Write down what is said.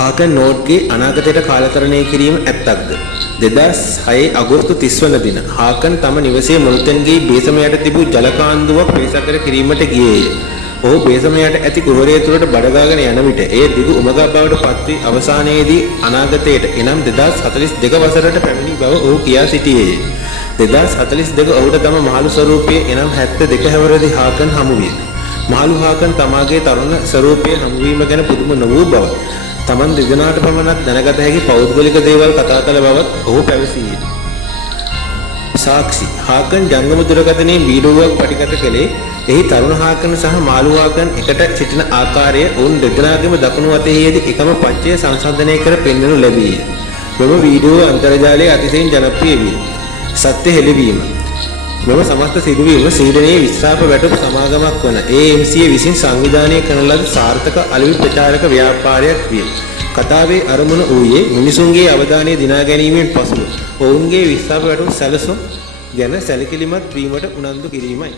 හාකන් නෝට්ගේ අනාගතයට කාලකරණය කිරීම ඇත්තක්ද? 2006 අගෝස්තු 30 වන දින හාකන් තම නිවසේ මුළුතැන්ගේ බේසමයට තිබූ ජලකාන්දුවක් පිළිසකර කිරීමට ගියේය. ඔහු බේසමයට ඇති කුහරය තුළට බඩගාගෙන යන විට එය දිගු උමගක් බවට පත් වී අවසානයේදී අනාගතයට එනම් 2042 වසරට පැමිණි බව ඔහු කියා සිටියේය. 2042 ඔහුට තම මහලු ස්වරූපයේ එනම් 72 හැවිරිදි හාකන් හමු විය. මහලු හාකන් තමාගේ තරුණ ස්වරූපයේ හමුවීම ගැන පුදුම නොවූ බව තමන් දෙදෙනාට පමණක් දැනගත හැකි පෞද්ගලික දේවල් කතා කළ බවත් ඔහු පැවසීය. සාක්ෂි හාකන් ජංගම දුරකථනයේ වීඩියෝවක් පටිගත කළේ එහි තරුණ හාකන් සහ මාළු හාකන් එකට සිටින ආකාරය ඔවුන් දෙදෙනාගේම දකුණු අතෙහිදී එකම පච්චය සංසන්දනය කර පෙන්වනු ලැබීය. මෙම වීඩියෝ අන්තර්ජාලයේ අතිශයින් ජනප්‍රිය විය. සත්‍ය හෙළිවීම මෙම සමස්ත සිදුවීම ස්වීඩනයේ විශ්‍රාප වැටුප් සමාගමක් වන AMC විසින් සංවිධානය කරන ලද සාර්ථක අලෙවි ප්‍රචාරක ව්‍යාපාරයක් විය. කතාවේ අරමුණ වූයේ මිනිසුන්ගේ අවධානය දිනා ගැනීමෙන් පසුව ඔවුන්ගේ විශ්‍රාප වැටුප් සැලසුම් ගැන සැලකිලිමත් වීමට උනන්දු කිරීමයි.